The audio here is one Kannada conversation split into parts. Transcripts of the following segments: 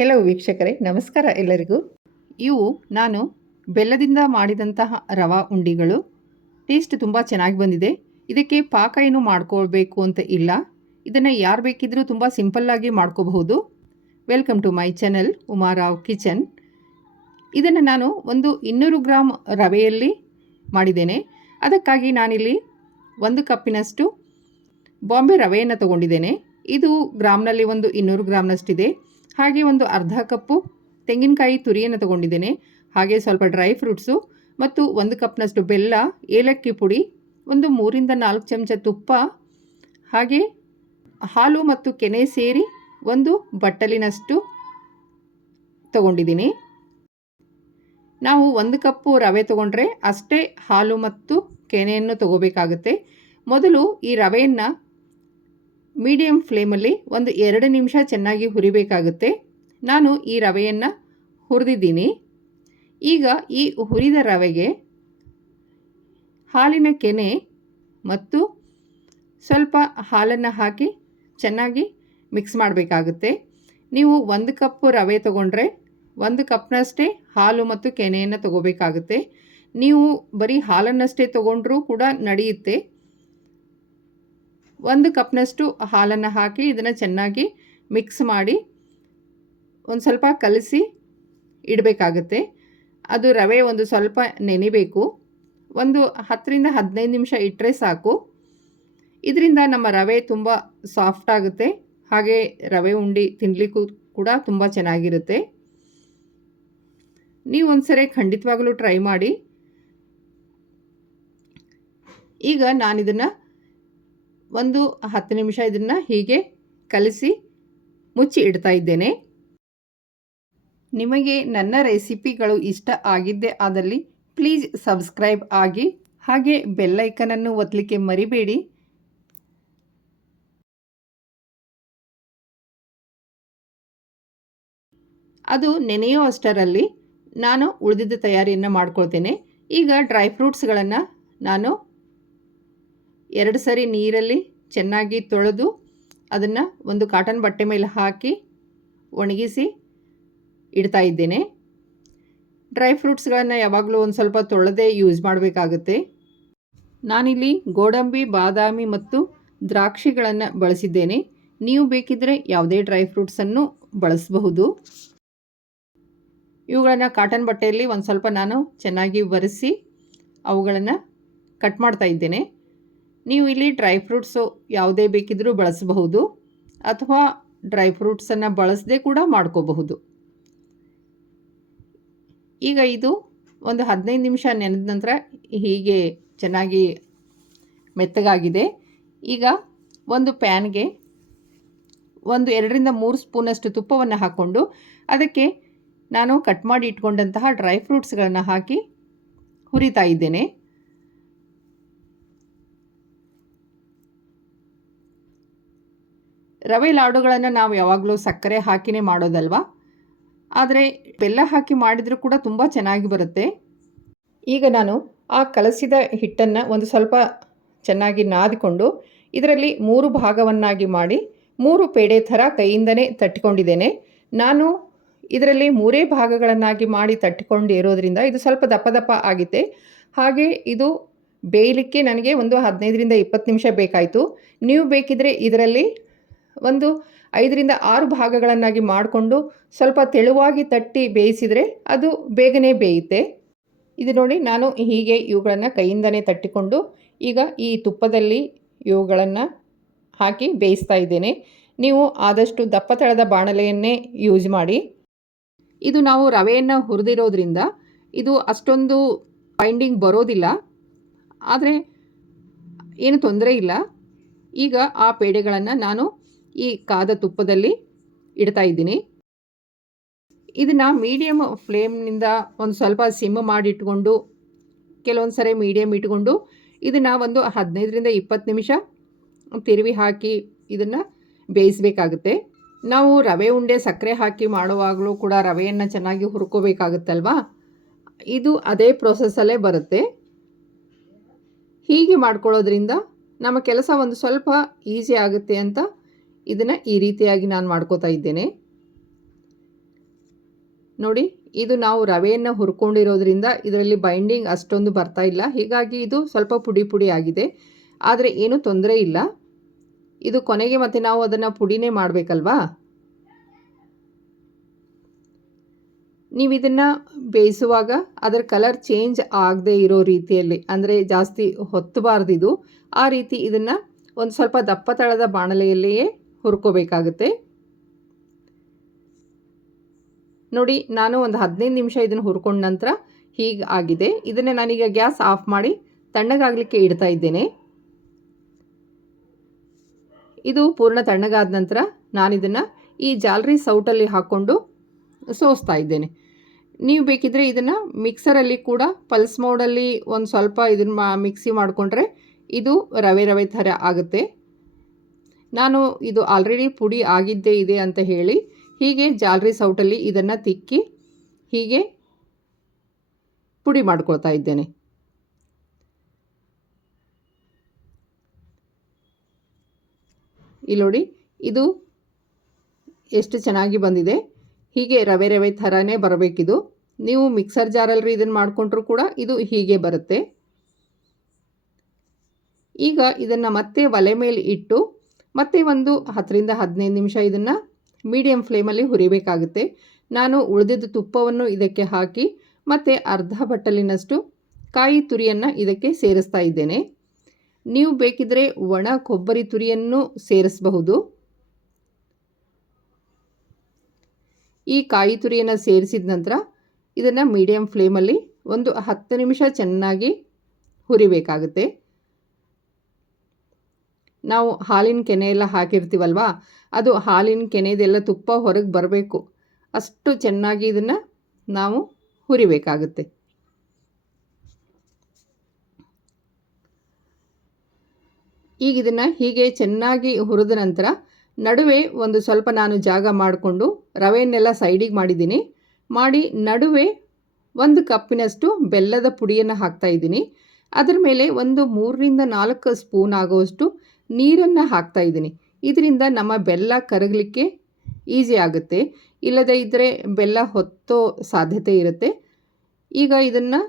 ಹೆಲೋ ವೀಕ್ಷಕರೇ. ನಮಸ್ಕಾರ ಎಲ್ಲರಿಗೂ. ಇವು ನಾನು ಬೆಲ್ಲದಿಂದ ಮಾಡಿದಂತಹ ರವಾ ಉಂಡಿಗಳು. ಟೇಸ್ಟ್ ತುಂಬ ಚೆನ್ನಾಗಿ ಬಂದಿದೆ. ಇದಕ್ಕೆ ಪಾಕ ಏನು ಮಾಡ್ಕೊಳ್ಬೇಕು ಅಂತ ಇಲ್ಲ. ಇದನ್ನು ಯಾರು ಬೇಕಿದ್ರೂ ತುಂಬ ಸಿಂಪಲ್ಲಾಗಿ ಮಾಡ್ಕೋಬಹುದು. Welcome to my channel Umarao kitchen ಇದನ್ನು ನಾನು ಒಂದು ಇನ್ನೂರು ಗ್ರಾಮ್ ರವೆಯಲ್ಲಿ ಮಾಡಿದ್ದೇನೆ. ಅದಕ್ಕಾಗಿ ನಾನಿಲ್ಲಿ ಒಂದು ಕಪ್ಪಿನಷ್ಟು ಬಾಂಬೆ ರವೆಯನ್ನು ತಗೊಂಡಿದ್ದೇನೆ. ಇದು ಗ್ರಾಮ್ನಲ್ಲಿ ಒಂದು ಇನ್ನೂರು ಗ್ರಾಮ್ನಷ್ಟಿದೆ ಹಾಗೆ ಒಂದು ಅರ್ಧ ಕಪ್ಪು ತೆಂಗಿನಕಾಯಿ ತುರಿಯನ್ನು ತಗೊಂಡಿದ್ದೇನೆ. ಹಾಗೆ ಸ್ವಲ್ಪ ಡ್ರೈ ಫ್ರೂಟ್ಸು ಮತ್ತು ಒಂದು ಕಪ್ನಷ್ಟು ಬೆಲ್ಲ, ಏಲಕ್ಕಿ ಪುಡಿ, ಒಂದು ಮೂರಿಂದ ನಾಲ್ಕು ಚಮಚ ತುಪ್ಪ, ಹಾಗೆ ಹಾಲು ಮತ್ತು ಕೆನೆ ಸೇರಿ ಒಂದು ಬಟ್ಟಲಿನಷ್ಟು ತಗೊಂಡಿದ್ದೀನಿ. ನಾವು ಒಂದು ಕಪ್ಪು ರವೆ ತಗೊಂಡ್ರೆ ಅಷ್ಟೇ ಹಾಲು ಮತ್ತು ಕೆನೆಯನ್ನು ತಗೋಬೇಕಾಗುತ್ತೆ. ಮೊದಲು ಈ ರವೆಯನ್ನು ಮೀಡಿಯಮ್ ಫ್ಲೇಮಲ್ಲಿ ಒಂದು ಎರಡು ನಿಮಿಷ ಚೆನ್ನಾಗಿ ಹುರಿಬೇಕಾಗುತ್ತೆ. ನಾನು ಈ ರವೆಯನ್ನು ಹುರಿದಿದ್ದೀನಿ. ಈಗ ಈ ಹುರಿದ ರವೆಗೆ ಹಾಲಿನ ಕೆನೆ ಮತ್ತು ಸ್ವಲ್ಪ ಹಾಲನ್ನು ಹಾಕಿ ಚೆನ್ನಾಗಿ ಮಿಕ್ಸ್ ಮಾಡಬೇಕಾಗುತ್ತೆ. ನೀವು ಒಂದು ಕಪ್ ರವೆ ತಗೊಂಡ್ರೆ ಒಂದು ಕಪ್ನಷ್ಟೇ ಹಾಲು ಮತ್ತು ಕೆನೆಯನ್ನು ತಗೋಬೇಕಾಗುತ್ತೆ. ನೀವು ಬರೀ ಹಾಲನ್ನಷ್ಟೇ ತಗೊಂಡ್ರೂ ಕೂಡ ನಡೆಯುತ್ತೆ. ಒಂದು ಕಪ್ನಷ್ಟು ಹಾಲನ್ನು ಹಾಕಿ ಇದನ್ನು ಚೆನ್ನಾಗಿ ಮಿಕ್ಸ್ ಮಾಡಿ ಒಂದು ಸ್ವಲ್ಪ ಕಲಸಿ ಇಡಬೇಕಾಗತ್ತೆ. ಅದು ರವೆ ಒಂದು ಸ್ವಲ್ಪ ನೆನಿಬೇಕು. ಒಂದು ಹತ್ತರಿಂದ ಹದಿನೈದು ನಿಮಿಷ ಇಟ್ಟರೆ ಸಾಕು. ಇದರಿಂದ ನಮ್ಮ ರವೆ ತುಂಬ ಸಾಫ್ಟ್ ಆಗುತ್ತೆ. ಹಾಗೆ ರವೆ ಉಂಡಿ ತಿನ್ನಲಿಕ್ಕೂ ಕೂಡ ತುಂಬ ಚೆನ್ನಾಗಿರುತ್ತೆ. ನೀವು ಒಂದ್ಸರಿ ಖಂಡಿತವಾಗಲೂ ಟ್ರೈ ಮಾಡಿ. ಈಗ ನಾನಿದನ್ನು ಒಂದು ಹತ್ತು ನಿಮಿಷ ಇದನ್ನು ಹೀಗೆ ಕಲಸಿ ಮುಚ್ಚಿ ಇಡ್ತಾ ಇದ್ದೇನೆ. ನಿಮಗೆ ನನ್ನ ರೆಸಿಪಿಗಳು ಇಷ್ಟ ಆಗಿದ್ದೇ ಆದಲ್ಲಿ ಪ್ಲೀಸ್ ಸಬ್ಸ್ಕ್ರೈಬ್ ಆಗಿ ಹಾಗೆ ಬೆಲ್ಲೈಕನನ್ನು ಒತ್ತಲಿಕ್ಕೆ ಮರಿಬೇಡಿ. ಅದು ನೆನೆಯೋ ಅಷ್ಟರಲ್ಲಿ ನಾನು ಉಳಿದಿದ್ದ ತಯಾರಿಯನ್ನು ಮಾಡ್ಕೊಳ್ತೇನೆ. ಈಗ ಡ್ರೈ ಫ್ರೂಟ್ಸ್ಗಳನ್ನು ನಾನು ಎರಡು ಸರಿ ನೀರಲ್ಲಿ ಚೆನ್ನಾಗಿ ತೊಳೆದು ಅದನ್ನು ಒಂದು ಕಾಟನ್ ಬಟ್ಟೆ ಮೇಲೆ ಹಾಕಿ ಒಣಗಿಸಿ ಇಡ್ತಾ ಇದ್ದೇನೆ. ಡ್ರೈ ಫ್ರೂಟ್ಸ್ಗಳನ್ನು ಯಾವಾಗಲೂ ಒಂದು ಸ್ವಲ್ಪ ತೊಳೆದೇ ಯೂಸ್ ಮಾಡಬೇಕಾಗುತ್ತೆ. ನಾನಿಲ್ಲಿ ಗೋಡಂಬಿ, ಬಾದಾಮಿ ಮತ್ತು ದ್ರಾಕ್ಷಿಗಳನ್ನು ಬಳಸಿದ್ದೇನೆ. ನೀವು ಬೇಕಿದ್ದರೆ ಯಾವುದೇ ಡ್ರೈ ಫ್ರೂಟ್ಸನ್ನು ಬಳಸಬಹುದು. ಇವುಗಳನ್ನು ಕಾಟನ್ ಬಟ್ಟೆಯಲ್ಲಿ ಒಂದು ಸ್ವಲ್ಪ ನಾನು ಚೆನ್ನಾಗಿ ಒರೆಸಿ ಅವುಗಳನ್ನು ಕಟ್ ಮಾಡ್ತಾ ಇದ್ದೇನೆ. ನೀವು ಇಲ್ಲಿ ಡ್ರೈ ಫ್ರೂಟ್ಸು ಯಾವುದೇ ಬೇಕಿದ್ದರೂ ಬಳಸಬಹುದು ಅಥವಾ ಡ್ರೈ ಫ್ರೂಟ್ಸನ್ನು ಬಳಸದೆ ಕೂಡ ಮಾಡ್ಕೋಬಹುದು. ಈಗ ಇದು ಒಂದು ಹದಿನೈದು ನಿಮಿಷ ನೆನೆದ ನಂತರ ಹೀಗೆ ಚೆನ್ನಾಗಿ ಮೆತ್ತಗಾಗಿದೆ. ಈಗ ಒಂದು ಪ್ಯಾನ್ಗೆ ಒಂದು ಎರಡರಿಂದ ಮೂರು ಸ್ಪೂನಷ್ಟು ತುಪ್ಪವನ್ನು ಹಾಕ್ಕೊಂಡು ಅದಕ್ಕೆ ನಾನು ಕಟ್ ಮಾಡಿ ಇಟ್ಕೊಂಡಂತಹ ಡ್ರೈ ಫ್ರೂಟ್ಸ್ಗಳನ್ನು ಹಾಕಿ ಹುರಿತಾ ಇದ್ದೇನೆ. ರವೆ ಲಾಡುಗಳನ್ನು ನಾವು ಯಾವಾಗಲೂ ಸಕ್ಕರೆ ಹಾಕಿನೇ ಮಾಡೋದಲ್ವಾ? ಆದರೆ ಬೆಲ್ಲ ಹಾಕಿ ಮಾಡಿದರೂ ಕೂಡ ತುಂಬ ಚೆನ್ನಾಗಿ ಬರುತ್ತೆ. ಈಗ ನಾನು ಆ ಕಲಸಿದ ಹಿಟ್ಟನ್ನು ಒಂದು ಸ್ವಲ್ಪ ಚೆನ್ನಾಗಿ ನಾದಿಕೊಂಡು ಇದರಲ್ಲಿ ಮೂರು ಭಾಗವನ್ನಾಗಿ ಮಾಡಿ ಮೂರು ಪೇಡೆ ಥರ ಕೈಯಿಂದನೇ ತಟ್ಟಿಕೊಂಡಿದ್ದೇನೆ. ನಾನು ಇದರಲ್ಲಿ ಮೂರೇ ಭಾಗಗಳನ್ನಾಗಿ ಮಾಡಿ ತಟ್ಟಿಕೊಂಡಿರೋದ್ರಿಂದ ಇದು ಸ್ವಲ್ಪ ದಪ್ಪ ದಪ್ಪ ಆಗಿತ್ತೆ ಹಾಗೆ ಇದು ಬೇಯಲಿಕ್ಕೆ ನನಗೆ ಒಂದು ಹದಿನೈದರಿಂದ ಇಪ್ಪತ್ತು ನಿಮಿಷ ಬೇಕಾಯಿತು. ನೀವು ಬೇಕಿದ್ರೆ ಇದರಲ್ಲಿ ಒಂದು ಐದರಿಂದ ಆರು ಭಾಗಗಳನ್ನಾಗಿ ಮಾಡಿಕೊಂಡು ಸ್ವಲ್ಪ ತೆಳುವಾಗಿ ತಟ್ಟಿ ಬೇಯಿಸಿದರೆ ಅದು ಬೇಗನೆ ಬೇಯುತ್ತೆ. ಇದು ನೋಡಿ ನಾನು ಹೀಗೆ ಇವುಗಳನ್ನು ಕೈಯಿಂದನೇ ತಟ್ಟಿಕೊಂಡು ಈಗ ಈ ತುಪ್ಪದಲ್ಲಿ ಇವುಗಳನ್ನು ಹಾಕಿ ಬೇಯಿಸ್ತಾ ಇದ್ದೇನೆ. ನೀವು ಆದಷ್ಟು ದಪ್ಪ ತಳದ ಬಾಣಲೆಯನ್ನೇ ಯೂಸ್ ಮಾಡಿ. ಇದು ನಾವು ರವೆಯನ್ನು ಹುರಿದಿರೋದ್ರಿಂದ ಇದು ಅಷ್ಟೊಂದು ಬೈಂಡಿಂಗ್ ಬರೋದಿಲ್ಲ. ಆದರೆ ಏನು ತೊಂದರೆ ಇಲ್ಲ. ಈಗ ಆ ಪೇಡೆಗಳನ್ನು ನಾನು ಈ ಕಾದ ತುಪ್ಪದಲ್ಲಿ ಇಡ್ತಾ ಇದ್ದೀನಿ. ಇದನ್ನು ಮೀಡಿಯಮ್ ಫ್ಲೇಮ್ನಿಂದ ಒಂದು ಸ್ವಲ್ಪ ಸಿಮ್ ಮಾಡಿಟ್ಕೊಂಡು, ಕೆಲವೊಂದು ಸರಿ ಮೀಡಿಯಮ್ ಇಟ್ಕೊಂಡು, ಇದನ್ನು ಒಂದು ಹದಿನೈದರಿಂದ ಇಪ್ಪತ್ತು ನಿಮಿಷ ತಿರುವಿ ಹಾಕಿ ಇದನ್ನು ಬೇಯಿಸಬೇಕಾಗುತ್ತೆ. ನಾವು ರವೆ ಉಂಡೆ ಸಕ್ಕರೆ ಹಾಕಿ ಮಾಡುವಾಗಲೂ ಕೂಡ ರವೆಯನ್ನು ಚೆನ್ನಾಗಿ ಹುರ್ಕೋಬೇಕಾಗುತ್ತಲ್ವಾ? ಇದು ಅದೇ ಪ್ರೊಸೆಸ್ಸಲ್ಲೇ ಬರುತ್ತೆ. ಹೀಗೆ ಮಾಡ್ಕೊಳ್ಳೋದ್ರಿಂದ ನಮ್ಮ ಕೆಲಸ ಒಂದು ಸ್ವಲ್ಪ ಈಸಿ ಆಗುತ್ತೆ ಅಂತ ಇದನ್ನು ಈ ರೀತಿಯಾಗಿ ನಾನು ಮಾಡ್ಕೋತಾ ಇದ್ದೇನೆ. ನೋಡಿ, ಇದು ನಾವು ರವೆಯನ್ನು ಹುರ್ಕೊಂಡಿರೋದ್ರಿಂದ ಇದರಲ್ಲಿ ಬೈಂಡಿಂಗ್ ಅಷ್ಟೊಂದು ಬರ್ತಾ ಇಲ್ಲ. ಹೀಗಾಗಿ ಇದು ಸ್ವಲ್ಪ ಪುಡಿ ಪುಡಿ ಆಗಿದೆ. ಆದರೆ ಏನೂ ತೊಂದರೆ ಇಲ್ಲ. ಇದು ಕೊನೆಗೆ ಮತ್ತೆ ನಾವು ಅದನ್ನು ಪುಡಿನೇ ಮಾಡಬೇಕಲ್ವಾ? ನೀವು ಇದನ್ನು ಬೇಯಿಸುವಾಗ ಅದರ ಕಲರ್ ಚೇಂಜ್ ಆಗದೆ ಇರೋ ರೀತಿಯಲ್ಲಿ, ಅಂದರೆ ಜಾಸ್ತಿ ಹೊತ್ತಬಾರ್ದಿದು ಆ ರೀತಿ ಇದನ್ನು ಒಂದು ಸ್ವಲ್ಪ ದಪ್ಪ ತಳದ ಬಾಣಲೆಯಲ್ಲಿಯೇ ಹುರ್ಕೋಬೇಕಾಗುತ್ತೆ. ನೋಡಿ, ನಾನು ಒಂದು ಹದಿನೈದು ನಿಮಿಷ ಇದನ್ನು ಹುರ್ಕೊಂಡ ನಂತರ ಹೀಗೆ ಆಗಿದೆ. ಇದನ್ನು ನಾನೀಗ ಗ್ಯಾಸ್ ಆಫ್ ಮಾಡಿ ತಣ್ಣಗಾಗಲಿಕ್ಕೆ ಇಡ್ತಾ ಇದ್ದೇನೆ. ಇದು ಪೂರ್ಣ ತಣ್ಣಗಾದ ನಂತರ ನಾನಿದನ್ನು ಈ ಜಾಲರಿ ಸೌಟಲ್ಲಿ ಹಾಕ್ಕೊಂಡು ಸೋಸ್ತಾ ಇದ್ದೇನೆ. ನೀವು ಬೇಕಿದ್ದರೆ ಇದನ್ನು ಮಿಕ್ಸರಲ್ಲಿ ಕೂಡ ಪಲ್ಸ್ ಮೋಡಲ್ಲಿ ಒಂದು ಸ್ವಲ್ಪ ಇದನ್ನು ಮಿಕ್ಸಿ ಮಾಡಿಕೊಂಡ್ರೆ ಇದು ರವೆ ರವೆ ಥರ ಆಗುತ್ತೆ. ನಾನು ಇದು ಆಲ್ರೆಡಿ ಪುಡಿ ಆಗಿದ್ದೇ ಇದೆ ಅಂತ ಹೇಳಿ ಹೀಗೆ ಜಾಲರಿ ಸೌಟಲ್ಲಿ ಇದನ್ನು ತಿಕ್ಕಿ ಹೀಗೆ ಪುಡಿ ಮಾಡ್ಕೊಳ್ತಾ ಇದ್ದೇನೆ. ಇಲ್ಲಿ ನೋಡಿ ಇದು ಎಷ್ಟು ಚೆನ್ನಾಗಿ ಬಂದಿದೆ. ಹೀಗೆ ರವೆ ರವೆ ಥರನೇ ಬರಬೇಕಿದು. ನೀವು ಮಿಕ್ಸರ್ ಜಾರಲ್ಲಿ ಇದನ್ನು ಮಾಡಿಕೊಂಡ್ರೂ ಕೂಡ ಇದು ಹೀಗೆ ಬರುತ್ತೆ. ಈಗ ಇದನ್ನು ಮತ್ತೆ ಒಲೆ ಮೇಲೆ ಇಟ್ಟು ಮತ್ತೆ ಒಂದು ಹತ್ತರಿಂದ ಹದಿನೈದು ನಿಮಿಷ ಇದನ್ನು ಮೀಡಿಯಂ ಫ್ಲೇಮಲ್ಲಿ ಹುರಿಬೇಕಾಗುತ್ತೆ. ನಾನು ಉಳಿದಿದ್ದ ತುಪ್ಪವನ್ನು ಇದಕ್ಕೆ ಹಾಕಿ, ಮತ್ತು ಅರ್ಧ ಬಟ್ಟಲಿನಷ್ಟು ಕಾಯಿ ತುರಿಯನ್ನು ಇದಕ್ಕೆ ಸೇರಿಸ್ತಾ ಇದ್ದೇನೆ. ನೀವು ಬೇಕಿದ್ದರೆ ಒಣ ಕೊಬ್ಬರಿ ತುರಿಯನ್ನು ಸೇರಿಸಬಹುದು. ಈ ಕಾಯಿ ತುರಿಯನ್ನು ಸೇರಿಸಿದ ನಂತರ ಇದನ್ನು ಮೀಡಿಯಂ ಫ್ಲೇಮಲ್ಲಿ ಒಂದು ಹತ್ತು ನಿಮಿಷ ಚೆನ್ನಾಗಿ ಹುರಿಬೇಕಾಗುತ್ತೆ. ನಾವು ಹಾಲಿನ ಕೆನೆ ಎಲ್ಲ ಹಾಕಿರ್ತೀವಲ್ವ? ಅದು ಹಾಲಿನ ಕೆನೆದೆಲ್ಲ ತುಪ್ಪ ಹೊರಗೆ ಬರಬೇಕು. ಅಷ್ಟು ಚೆನ್ನಾಗಿ ಇದನ್ನು ನಾವು ಹುರಿಬೇಕಾಗುತ್ತೆ. ಈಗ ಇದನ್ನು ಹೀಗೆ ಚೆನ್ನಾಗಿ ಹುರಿದ ನಂತರ ನಡುವೆ ಒಂದು ಸ್ವಲ್ಪ ನಾನು ಜಾಗ ಮಾಡಿಕೊಂಡು ರವೆಯನ್ನೆಲ್ಲ ಸೈಡಿಗೆ ಮಾಡಿದ್ದೀನಿ. ಮಾಡಿ ನಡುವೆ ಒಂದು ಕಪ್ಪಿನಷ್ಟು ಬೆಲ್ಲದ ಪುಡಿಯನ್ನು ಹಾಕ್ತಾ ಇದ್ದೀನಿ. ಅದರ ಮೇಲೆ ಒಂದು ಮೂರರಿಂದ ನಾಲ್ಕು ಸ್ಪೂನ್ ಆಗುವಷ್ಟು ನೀರನ್ನು ಹಾಕ್ತಾ ಇದ್ದೀನಿ. ಇದರಿಂದ ನಮ್ಮ ಬೆಲ್ಲ ಕರಗಲಿಕ್ಕೆ ಈಸಿ ಆಗುತ್ತೆ. ಇಲ್ಲದೇ ಇದ್ದರೆ ಬೆಲ್ಲ ಹೊತ್ತೋ ಸಾಧ್ಯತೆ ಇರುತ್ತೆ. ಈಗ ಇದನ್ನು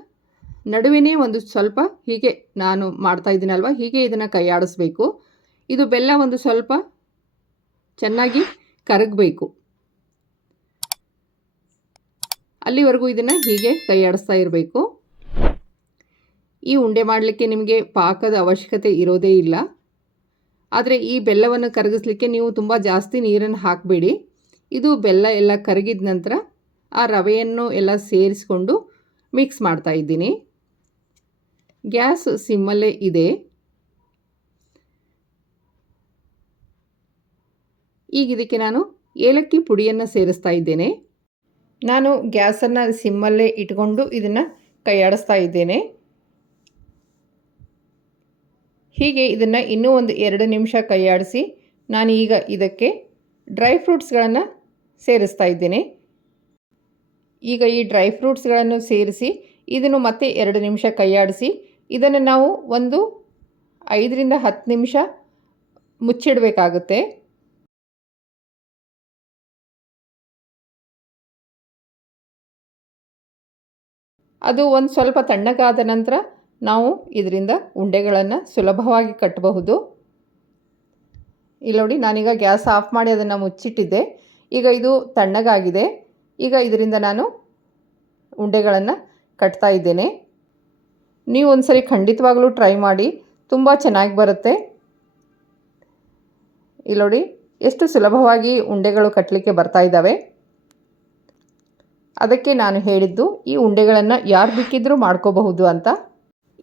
ನಡುವೆನೇ ಒಂದು ಸ್ವಲ್ಪ ಹೀಗೆ ನಾನು ಮಾಡ್ತಾ ಇದ್ದೀನಲ್ವ ಹೀಗೆ ಇದನ್ನು ಕೈಯಾಡಿಸ್ಬೇಕು. ಇದು ಬೆಲ್ಲ ಒಂದು ಸ್ವಲ್ಪ ಚೆನ್ನಾಗಿ ಕರಗಬೇಕು. ಅಲ್ಲಿವರೆಗೂ ಇದನ್ನು ಹೀಗೆ ಕೈಯಾಡಿಸ್ತಾ ಇರಬೇಕು. ಈ ಉಂಡೆ ಮಾಡಲಿಕ್ಕೆ ನಿಮಗೆ ಪಾಕದ ಅವಶ್ಯಕತೆ ಇರೋದೇ ಇಲ್ಲ. ಆದರೆ ಈ ಬೆಲ್ಲವನ್ನು ಕರಗಿಸ್ಲಿಕ್ಕೆ ನೀವು ತುಂಬ ಜಾಸ್ತಿ ನೀರನ್ನು ಹಾಕಬೇಡಿ. ಇದು ಬೆಲ್ಲ ಎಲ್ಲ ಕರಗಿದ ನಂತರ ಆ ರವೆಯನ್ನು ಎಲ್ಲ ಸೇರಿಸ್ಕೊಂಡು ಮಿಕ್ಸ್ ಮಾಡ್ತಾ ಇದ್ದೀನಿ. ಗ್ಯಾಸ್ ಸಿಮ್ಮಲ್ಲೇ ಇದೆ. ಈಗ ಇದಕ್ಕೆ ನಾನು ಏಲಕ್ಕಿ ಪುಡಿಯನ್ನು ಸೇರಿಸ್ತಾ ಇದ್ದೇನೆ. ನಾನು ಗ್ಯಾಸನ್ನು ಸಿಮ್ಮಲ್ಲೇ ಇಟ್ಕೊಂಡು ಇದನ್ನು ಕೈಯಾಡಿಸ್ತಾ ಇದ್ದೇನೆ. ಹೀಗೆ ಇದನ್ನು ಇನ್ನೂ ಒಂದು ಎರಡು ನಿಮಿಷ ಕೈಯಾಡಿಸಿ ನಾನು ಈಗ ಇದಕ್ಕೆ ಡ್ರೈ ಫ್ರೂಟ್ಸ್ಗಳನ್ನು ಸೇರಿಸ್ತಾ ಇದ್ದೇನೆ. ಈಗ ಈ ಡ್ರೈ ಫ್ರೂಟ್ಸ್ಗಳನ್ನು ಸೇರಿಸಿ ಇದನ್ನು ಮತ್ತೆ ಎರಡು ನಿಮಿಷ ಕೈಯಾಡಿಸಿ ಇದನ್ನು ನಾವು ಒಂದು ಐದರಿಂದ ಹತ್ತು ನಿಮಿಷ ಮುಚ್ಚಿಡಬೇಕಾಗುತ್ತೆ. ಅದು ಒಂದು ಸ್ವಲ್ಪ ತಣ್ಣಗಾದ ನಂತರ ನಾವು ಇದರಿಂದ ಉಂಡೆಗಳನ್ನು ಸುಲಭವಾಗಿ ಕಟ್ಟಬಹುದು. ಇಲ್ಲಿ ನೋಡಿ ನಾನೀಗ ಗ್ಯಾಸ್ ಆಫ್ ಮಾಡಿ ಅದನ್ನು ಮುಚ್ಚಿಟ್ಟಿದ್ದೆ. ಈಗ ಇದು ತಣ್ಣಗಾಗಿದೆ. ಈಗ ಇದರಿಂದ ನಾನು ಉಂಡೆಗಳನ್ನು ಕಟ್ತಾ ಇದ್ದೇನೆ. ನೀವು ಒಂದು ಸರಿ ಖಂಡಿತವಾಗಲೂ ಟ್ರೈ ಮಾಡಿ, ತುಂಬ ಚೆನ್ನಾಗಿ ಬರುತ್ತೆ. ಇಲ್ಲಿ ನೋಡಿ ಎಷ್ಟು ಸುಲಭವಾಗಿ ಉಂಡೆಗಳು ಕಟ್ಟಲಿಕ್ಕೆ ಬರ್ತಾ ಇದ್ದಾವೆ? ಅದಕ್ಕೆ ನಾನು ಹೇಳಿದ್ದು, ಈ ಉಂಡೆಗಳನ್ನು ಯಾರು ಬೇಕಿದ್ದರೂ ಮಾಡ್ಕೋಬಹುದು ಅಂತ.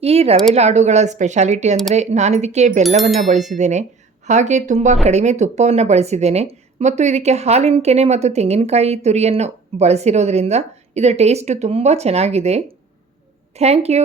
ಈ ರವೆ ಲಾಡುಗಳ ಸ್ಪೆಷಾಲಿಟಿ ಅಂದರೆ ನಾನಿದಕ್ಕೆ ಬೆಲ್ಲವನ್ನು ಬಳಸಿದ್ದೇನೆ, ಹಾಗೆ ತುಂಬ ಕಡಿಮೆ ತುಪ್ಪವನ್ನು ಬಳಸಿದ್ದೇನೆ ಮತ್ತು ಇದಕ್ಕೆ ಹಾಲಿನ ಕೆನೆ ಮತ್ತು ತೆಂಗಿನಕಾಯಿ ತುರಿಯನ್ನು ಬಳಸಿರೋದ್ರಿಂದ ಇದರ ಟೇಸ್ಟು ತುಂಬ ಚೆನ್ನಾಗಿದೆ. Thank you